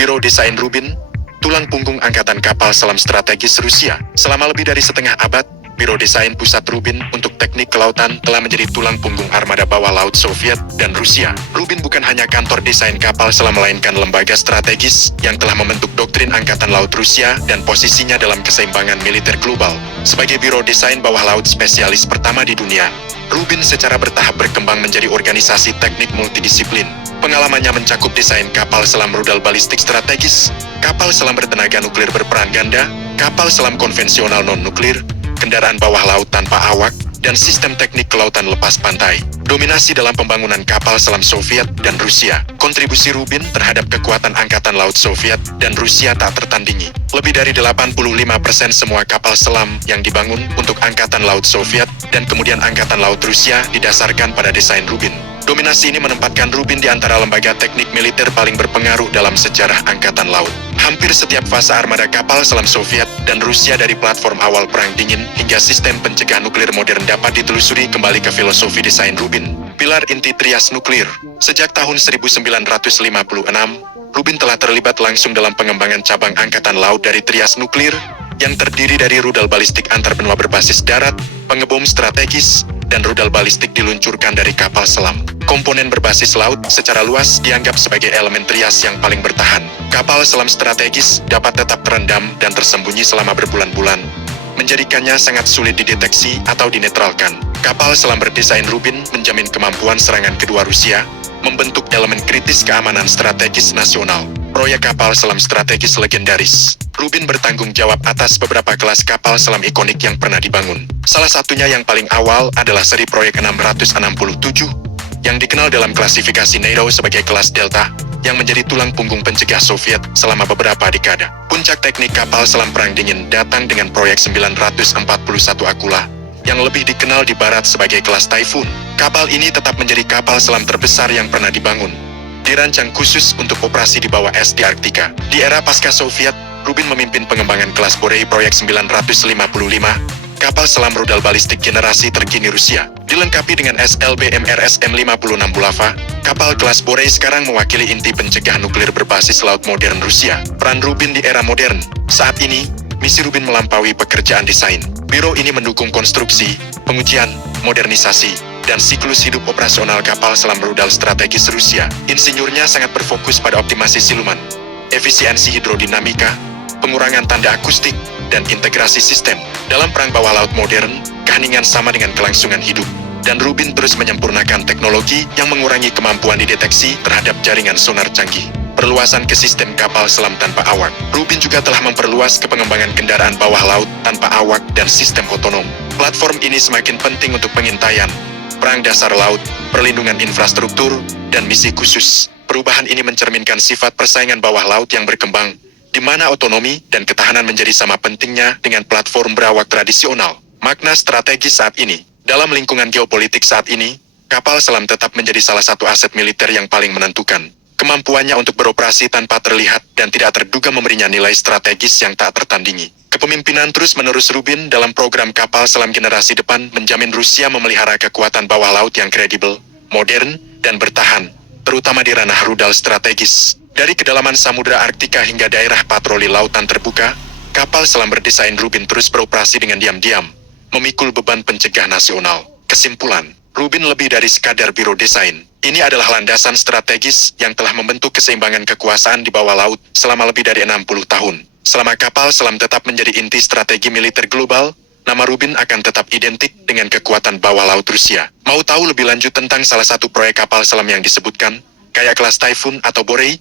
Biro Desain Rubin, tulang punggung angkatan kapal selam strategis Rusia. Selama lebih dari setengah abad, Biro Desain Pusat Rubin untuk Teknik Kelautan telah menjadi tulang punggung armada bawah laut Soviet dan Rusia. Rubin bukan hanya kantor desain kapal selam, melainkan lembaga strategis yang telah membentuk doktrin Angkatan Laut Rusia dan posisinya dalam keseimbangan militer global. Sebagai biro desain bawah laut spesialis pertama di dunia, Rubin secara bertahap berkembang menjadi organisasi teknik multidisiplin. Pengalamannya mencakup desain kapal selam rudal balistik strategis, kapal selam bertenaga nuklir berperan ganda, kapal selam konvensional non-nuklir, kendaraan bawah laut tanpa awak, dan sistem teknik kelautan lepas pantai. Dominasi dalam pembangunan kapal selam Soviet dan Rusia. Kontribusi Rubin terhadap kekuatan Angkatan Laut Soviet dan Rusia tak tertandingi. Lebih dari 85% semua kapal selam yang dibangun untuk Angkatan Laut Soviet dan kemudian Angkatan Laut Rusia didasarkan pada desain Rubin. Dominasi ini menempatkan Rubin di antara lembaga teknik militer paling berpengaruh dalam sejarah Angkatan Laut. Hampir setiap fase armada kapal selam Soviet dan Rusia dari platform awal Perang Dingin hingga sistem pencegah nuklir modern dapat ditelusuri kembali ke filosofi desain Rubin. Pilar inti trias nuklir. Sejak tahun 1956, Rubin telah terlibat langsung dalam pengembangan cabang Angkatan Laut dari trias nuklir yang terdiri dari rudal balistik antarbenua berbasis darat, pengebom strategis, dan rudal balistik diluncurkan dari kapal selam. Komponen berbasis laut secara luas dianggap sebagai elemen trias yang paling bertahan. Kapal selam strategis dapat tetap terendam dan tersembunyi selama berbulan-bulan, menjadikannya sangat sulit dideteksi atau dinetralkan. Kapal selam berdesain Rubin menjamin kemampuan serangan kedua Rusia, membentuk elemen kritis keamanan strategis nasional. Proyek kapal selam strategis legendaris. Rubin bertanggung jawab atas beberapa kelas kapal selam ikonik yang pernah dibangun. Salah satunya yang paling awal adalah seri proyek 667, yang dikenal dalam klasifikasi NATO sebagai kelas Delta, yang menjadi tulang punggung pencegah Soviet selama beberapa dekade. Puncak teknik kapal selam Perang Dingin datang dengan proyek 941 Akula, yang lebih dikenal di barat sebagai kelas Typhoon. Kapal ini tetap menjadi kapal selam terbesar yang pernah dibangun. Dirancang khusus untuk operasi di bawah es di Arktika. Di era pasca Soviet, Rubin memimpin pengembangan kelas Borei proyek 955, kapal selam rudal balistik generasi terkini Rusia. Dilengkapi dengan SLBM RSM-56 Bulava, kapal kelas Borei sekarang mewakili inti pencegah nuklir berbasis laut modern Rusia. Peran Rubin di era modern. Saat ini, misi Rubin melampaui pekerjaan desain. Biro ini mendukung konstruksi, pengujian, modernisasi, dan siklus hidup operasional kapal selam rudal strategis Rusia. Insinyurnya sangat berfokus pada optimasi siluman, efisiensi hidrodinamika, pengurangan tanda akustik, dan integrasi sistem. Dalam perang bawah laut modern, keheningan sama dengan kelangsungan hidup. Dan Rubin terus menyempurnakan teknologi yang mengurangi kemampuan dideteksi terhadap jaringan sonar canggih. Perluasan ke sistem kapal selam tanpa awak. Rubin juga telah memperluas ke pengembangan kendaraan bawah laut tanpa awak dan sistem otonom. Platform ini semakin penting untuk pengintaian, perang dasar laut, perlindungan infrastruktur, dan misi khusus. Perubahan ini mencerminkan sifat persaingan bawah laut yang berkembang, di mana otonomi dan ketahanan menjadi sama pentingnya dengan platform berawak tradisional. Makna strategis saat ini. Dalam lingkungan geopolitik saat ini, kapal selam tetap menjadi salah satu aset militer yang paling menentukan. Kemampuannya untuk beroperasi tanpa terlihat dan tidak terduga memberinya nilai strategis yang tak tertandingi. Kepemimpinan terus-menerus Rubin dalam program kapal selam generasi depan menjamin Rusia memelihara kekuatan bawah laut yang kredibel, modern, dan bertahan, terutama di ranah rudal strategis. Dari kedalaman Samudra Arktika hingga daerah patroli lautan terbuka, kapal selam berdesain Rubin terus beroperasi dengan diam-diam, memikul beban pencegah nasional. Kesimpulan, Rubin lebih dari sekadar biro desain. Ini adalah landasan strategis yang telah membentuk keseimbangan kekuasaan di bawah laut selama lebih dari 60 tahun. Selama kapal selam tetap menjadi inti strategi militer global, nama Rubin akan tetap identik dengan kekuatan bawah laut Rusia. Mau tahu lebih lanjut tentang salah satu proyek kapal selam yang disebutkan, kayak kelas Typhoon atau Borei?